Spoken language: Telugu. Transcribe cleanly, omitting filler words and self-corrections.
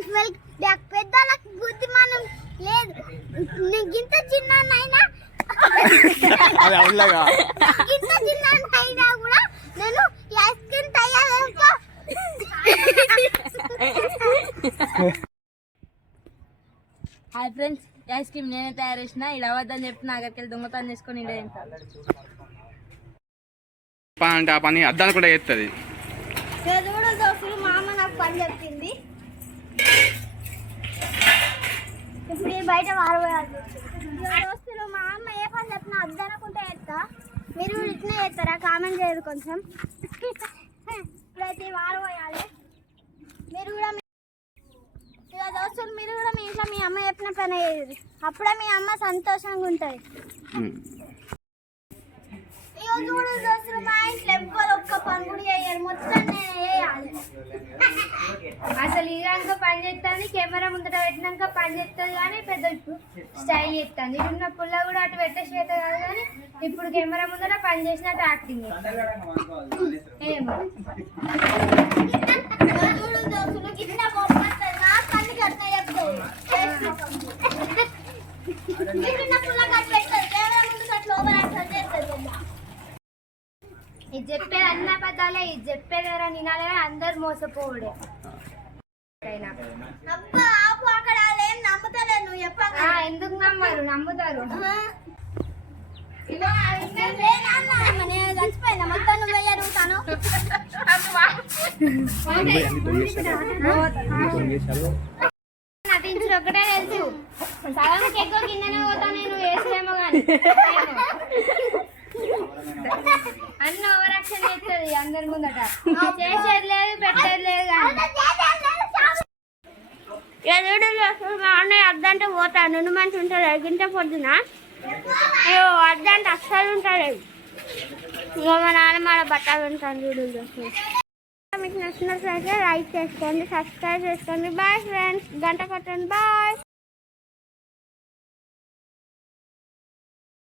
Friends welcome back. పెద్దలకు బుద్ధి మనం లేదు. నేను ఇంత చిన్ననైనా అది అవులాగా ఇంత చిన్ననైనా కూడా నేను ఈ ఐస్ క్రీమ్ తయారు చేసుకో. హాయ్ ఫ్రెండ్స్, ఐస్ క్రీమ్ నేనే తయారు చేసిన. ఇలా వద్దని చెప్పి నా దగ్గరికి వెళ్ళి దొంగతనం చేసుకొని ఇలా తింటాను. అంటే ఆ పని అద్దాలు కూడా చేస్తుంది. చూడు దోస్తులు, మా అమ్మ నాకు పని చెప్పింది. ఇప్పుడు బయట వారబోయాలి దోస్తులు. మా అమ్మ ఏ పని చెప్పినా అద్దనుకుంటే చేస్తా. మీరు ఇట్లా చేస్తారా? కామెంట్ చేయరు కొంచెం. ఇప్పుడైతే వారబోయాలి. మీరు కూడా ఇలా దోస్తులు, మీరు కూడా మీ ఇంట్లో మీ అమ్మ చెప్పిన పని అయ్యేది. అప్పుడే మీ అమ్మ సంతోషంగా ఉంటుంది. ఈరోజు కూడా దోస్తులు మా ఇంట్లో ఎవ్వరు ఒక్క పని కూడా చేయరు. మొత్తం నేను వేయాలి. అసలు ఇరాక పని చేస్తాను, కెమెరా ముందట పెట్టినాక పని చేస్తుంది కానీ పెద్ద స్టైల్ చేస్తాను. ఇటున్న పుల్ల కూడా అటు పెట్టే శ్వేత కాదు కానీ ఇప్పుడు కెమెరా ముందర పని చేసినట్టు యాక్టింగ్ ఏమో. చూడు దోస్తులు, గిన్నె పోతుంది. నా పని కట్ట చెప్తావు. గిన్నె పుల్ల కట్ట పెట్టదు. కెమెరా ముందు కట్ట లోపల చేస్తుంది. ఇది చెప్పేది అన్న అబద్ధాలే. ఇది చెప్పేది ఎవరా నినాలే, అందరు మోసపోవుడే. అబ్బా ఆపు, అక్కడ ఏం నమ్ముతలేదు. నువ్వు చెప్పగా ఎందుకు నమ్మరు? నమ్ముతారు. నేను చచ్చిపోయినా మొత్తం నువ్వే జరుగుతాను. నటించుడు ఒకటే తెలుసు. సగంకి ఎక్కువ కిందనే పోతాను నేను. వేసేమో కానీ అన్న ఓవరాక్షన్ చేస్తుంది అందరి ముందట. చేసేది లేదు, పెట్టేది లేదు. మా అన్నయ్య అద్దంటే పోతాను. నుండి మంచి ఉంటుంది. గింట పొద్దున అద్దంటే అస్సలు ఉంటుంది. ఇంకా మా నాన్న బట్టలు ఉంటాను. చూడు మీకు నచ్చినట్లయితే లైక్ చేసుకోండి, సబ్స్క్రైబ్ చేసుకోండి. Bye friends. గంట కొట్టండి. బాయ్.